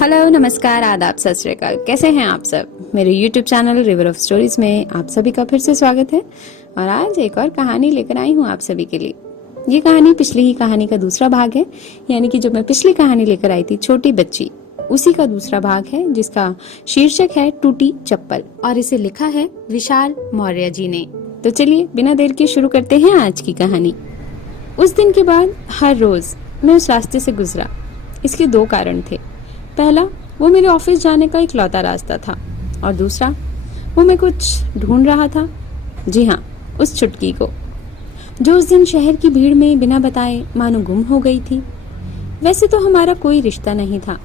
Hello, नमस्कार, आदाब, सत श्री अकाल। कैसे हैं आप सब? मेरे YouTube channel river of stories में आप सभी का फिर से स्वागत है। और आज एक और कहानी लेकर आई हूँ आप सभी के लिए। ये कहानी पिछली ही कहानी का दूसरा भाग है, यानी कि जो मैं पिछली कहानी लेकर आई थी, छोटी बच्ची, उसी का दूसरा भाग है, जिसका शीर्षक है टूटी चप्पल, और इसे लिखा है विशाल मौर्य जी ने। तो चलिए बिना देर के शुरू करते हैं आज की कहानी। उस दिन के बाद हर रोज मैं उस रास्ते से गुजरा। इसके दो कारण थे। पहला, वो मेरे ऑफिस जाने का इकलौता रास्ता था, और दूसरा, वो मैं कुछ ढूंढ रहा था। जी हाँ, उस छुटकी को, जो उस दिन शहर की भीड़ में बिना बताए मानो गुम हो गई थी। वैसे तो हमारा कोई रिश्ता नहीं था,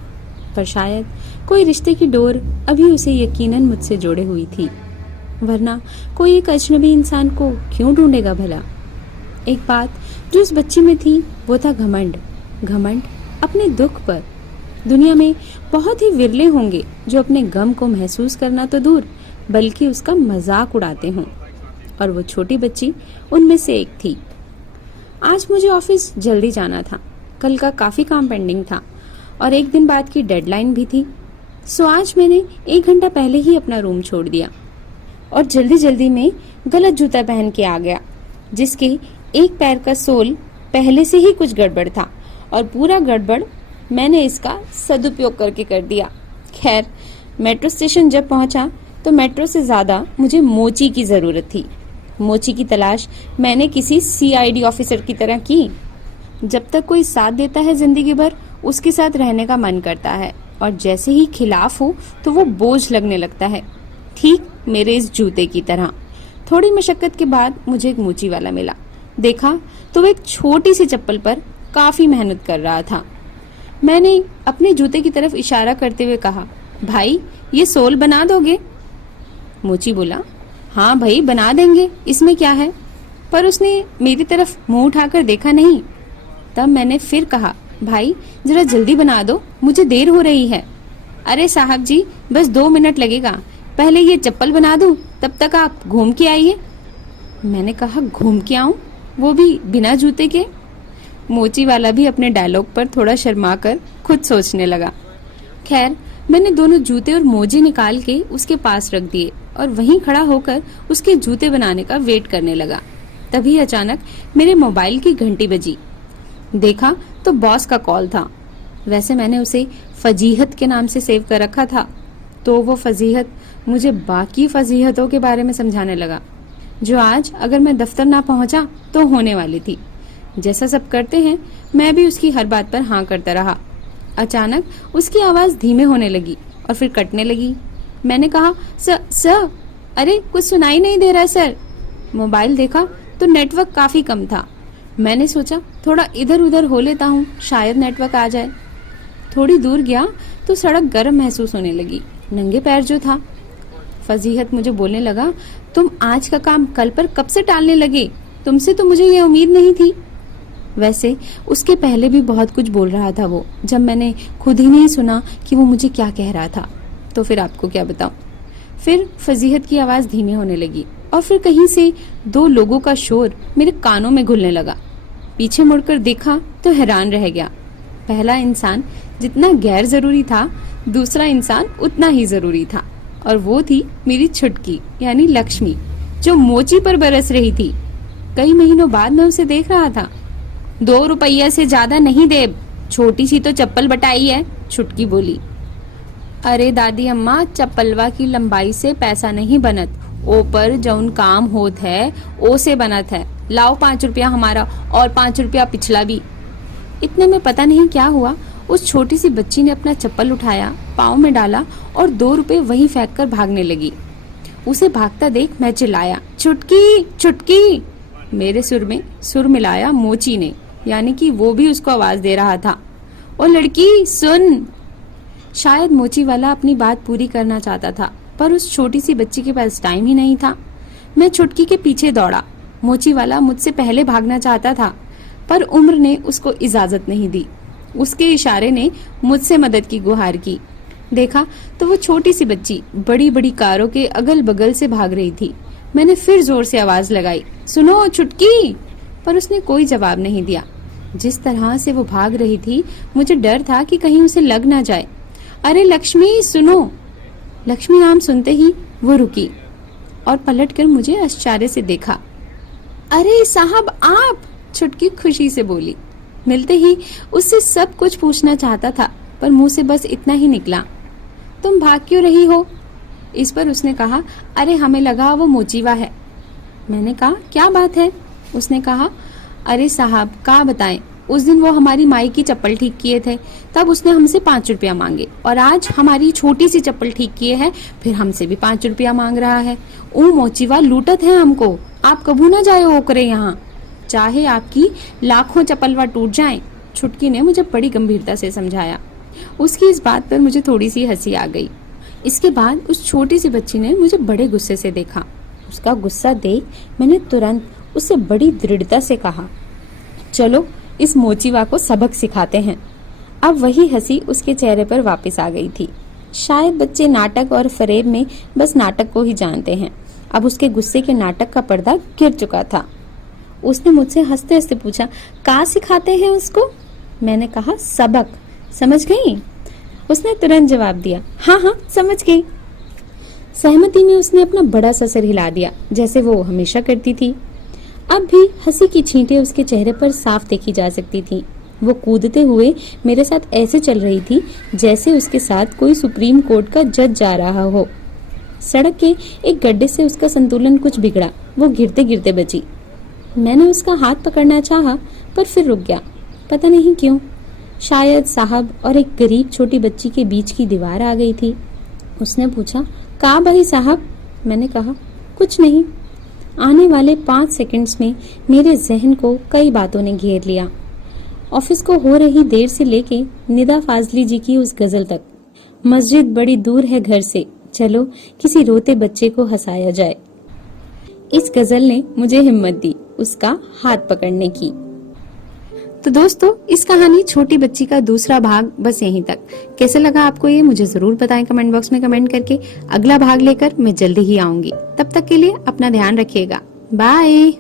पर शायद कोई रिश्ते की डोर अभी उसे यकीनन मुझसे जोड़े हुई थी, वरना कोई एक अजनबी इंसान को क्यों ढूंढेगा भला। एक बात जो उस बच्ची में थी वो था घमंड। घमंड अपने दुख पर। दुनिया में बहुत ही विरले होंगे जो अपने गम को महसूस करना तो दूर, बल्कि उसका मजाक उड़ाते हों, और वो छोटी बच्ची उनमें से एक थी। आज मुझे ऑफिस जल्दी जाना था। कल का काफी काम पेंडिंग था और एक दिन बाद की डेडलाइन भी थी। सो आज मैंने 1 घंटा पहले ही अपना रूम छोड़ दिया और जल्दी जल्दी में गलत जूता पहन के आ गया, जिसके एक पैर का सोल पहले से ही कुछ गड़बड़ था, और पूरा गड़बड़ मैंने इसका सदुपयोग करके कर दिया। खैर, मेट्रो स्टेशन जब पहुंचा तो मेट्रो से ज्यादा मुझे मोची की जरूरत थी। मोची की तलाश मैंने किसी सीआईडी ऑफिसर की तरह की। जब तक कोई साथ देता है जिंदगी भर, उसके साथ रहने का मन करता है, और जैसे ही खिलाफ हो तो वो बोझ लगने लगता है, ठीक मेरे इस जूते की तरह। थोड़ी मशक्कत के बाद मुझे एक मोची वाला मिला। देखा तो वो एक छोटी सी चप्पल पर काफी मेहनत कर रहा था। मैंने अपने जूते की तरफ इशारा करते हुए कहा, भाई ये सोल बना दोगे? मोची बोला, हाँ भाई बना देंगे, इसमें क्या है। पर उसने मेरी तरफ मुंह उठाकर देखा नहीं। तब मैंने फिर कहा, भाई जरा जल्दी बना दो, मुझे देर हो रही है। अरे साहब जी, बस 2 मिनट लगेगा, पहले ये चप्पल बना दूं, तब तक आप घूम के आइए। मैंने कहा, घूम के आऊं, वो भी बिना जूते के? मोची वाला भी अपने डायलॉग पर थोड़ा शर्मा कर खुद सोचने लगा। खैर, मैंने दोनों जूते और मोजे निकाल के उसके पास रख दिए और वहीं खड़ा होकर उसके जूते बनाने का वेट करने लगा। तभी अचानक मेरे मोबाइल की घंटी बजी। देखा तो बॉस का कॉल था। वैसे मैंने उसे फजीहत के नाम से सेव कर रखा था, तो वो फजीहत मुझे बाकी फजीहतों के बारे में समझाने लगा, जो आज अगर मैं दफ्तर ना पहुंचा तो होने वाली थी। जैसा सब करते हैं, मैं भी उसकी हर बात पर हाँ करता रहा। अचानक उसकी आवाज धीमे होने लगी और फिर कटने लगी। मैंने कहा, सर, अरे कुछ सुनाई नहीं दे रहा है सर। मोबाइल देखा तो नेटवर्क काफी कम था। मैंने सोचा थोड़ा इधर उधर हो लेता हूँ, शायद नेटवर्क आ जाए। थोड़ी दूर गया तो सड़क गर्म महसूस होने लगी। नंगे पैर जो था। फजीहत मुझे बोलने लगा, तुम आज का काम कल पर कब से टालने लगे? तुमसे तो मुझे ये उम्मीद नहीं थी। वैसे उसके पहले भी बहुत कुछ बोल रहा था वो, जब मैंने खुद ही नहीं सुना कि वो मुझे क्या कह रहा था, तो फिर आपको क्या बताऊं। फिर फजीहत की आवाज धीमी होने लगी और फिर कहीं से 2 लोगों का शोर मेरे कानों में घुलने लगा। पीछे मुड़कर देखा तो हैरान रह गया। पहला इंसान जितना गैर जरूरी था, दूसरा इंसान उतना ही जरूरी था, और वो थी मेरी छुटकी यानी लक्ष्मी, जो मोची पर बरस रही थी। कई महीनों बाद मैं उसे देख रहा था। 2 रुपया से ज्यादा नहीं दे, छोटी सी तो चप्पल बटाई है, छुटकी बोली। अरे दादी अम्मा, चप्पलवा की लंबाई से पैसा नहीं बनत, ऊपर जौन काम होत है ओ से बनत है। लाओ 5 रुपया हमारा और 5 रुपया पिछला भी। इतने में पता नहीं क्या हुआ, उस छोटी सी बच्ची ने अपना चप्पल उठाया, पाँव में डाला और 2 रुपए वहीं फेंक कर भागने लगी। उसे भागता देख मैं चिल्लाया, छुटकी छुटकी। मेरे सुर में सुर मिलाया मोची ने, यानी कि वो भी उसको आवाज दे रहा था, ओ लड़की सुन। शायद मोची वाला अपनी बात पूरी करना चाहता था, पर उस छोटी सी बच्ची के पास टाइम ही नहीं था। मैं छुटकी के पीछे दौड़ा। मोची वाला मुझसे पहले भागना चाहता था, पर उम्र ने उसको इजाजत नहीं दी। उसके इशारे ने मुझसे मदद की गुहार की। देखा तो वो छोटी सी बच्ची बड़ी बड़ी कारों के अगल बगल से भाग रही थी। मैंने फिर जोर से आवाज लगाई, सुनो छुटकी, पर उसने कोई जवाब नहीं दिया। जिस तरह से वो भाग रही थी, मुझे डर था कि कहीं उसे लग ना जाए। अरे लक्ष्मी सुनो। लक्ष्मी नाम सुनते ही वो रुकी और पलटकर मुझे आश्चर्य से देखा। अरे साहब आप, छुटकी खुशी से बोली। मिलते ही उससे सब कुछ पूछना चाहता था पर मुंह से बस इतना ही निकला, तुम भाग क्यों रही हो? इस पर उसने कहा, अरे हमें लगा वो मोचीवा है। मैंने कहा क्या बात है? उसने कहा, अरे साहब क्या बताएं, उस दिन वो हमारी माई की चप्पल ठीक किए थे, तब उसने हमसे 5 रुपया मांगे और आज हमारी छोटी सी चप्पल ठीक किए है, फिर हमसे भी 5 रुपया मांग रहा है। ओ मोचीवा लूटत है हमको, आप कबू ना जाए ओकरे यहाँ, चाहे आपकी लाखों चप्पलवा टूट जाएं। छुटकी ने मुझे बड़ी गंभीरता से समझाया। उसकी इस बात पर मुझे थोड़ी सी हंसी आ गई। इसके बाद उस छोटी सी बच्ची ने मुझे बड़े गुस्से से देखा। उसका गुस्सा देख मैंने तुरंत उससे बड़ी दृढ़ता से कहा, चलो इस मोचीवा को सबक सिखाते हैं। अब वही हंसी उसके चेहरे पर वापस आ गई थी। शायद बच्चे नाटक और फरेब में बस नाटक को ही जानते हैं। अब उसके गुस्से के नाटक का पर्दा गिर चुका था। उसने मुझसे हंसते हंसते पूछा, क्या सिखाते हैं उसको? मैंने कहा सबक, समझ गई? उसने तुरंत जवाब दिया, हाँ हाँ समझ गई। सहमति में उसने अपना बड़ा सा सिर हिला दिया जैसे वो हमेशा करती थी। अब भी हंसी की छींटें उसके चेहरे पर साफ देखी जा सकती थी। वो कूदते हुए मेरे साथ ऐसे चल रही थी जैसे उसके साथ कोई सुप्रीम कोर्ट का जज जा रहा हो। सड़क के एक गड्ढे से उसका संतुलन कुछ बिगड़ा, वो गिरते गिरते बची। मैंने उसका हाथ पकड़ना चाहा पर फिर रुक गया, पता नहीं क्यों। शायद साहब और एक गरीब छोटी बच्ची के बीच की दीवार आ गई थी। उसने पूछा, का भाई साहब? मैंने कहा कुछ नहीं। आने वाले 5 सेकंड्स में मेरे जहन को कई बातों ने घेर लिया। ऑफिस को हो रही देर से लेके निदा फाजली जी की उस गजल तक। मस्जिद बड़ी दूर है घर से, चलो किसी रोते बच्चे को हंसाया जाए। इस गजल ने मुझे हिम्मत दी उसका हाथ पकड़ने की। तो दोस्तों, इस कहानी छोटी बच्ची का दूसरा भाग बस यहीं तक। कैसे लगा आपको ये मुझे जरूर बताएं कमेंट बॉक्स में कमेंट करके। अगला भाग लेकर मैं जल्दी ही आऊंगी। तब तक के लिए अपना ध्यान रखिएगा। बाय।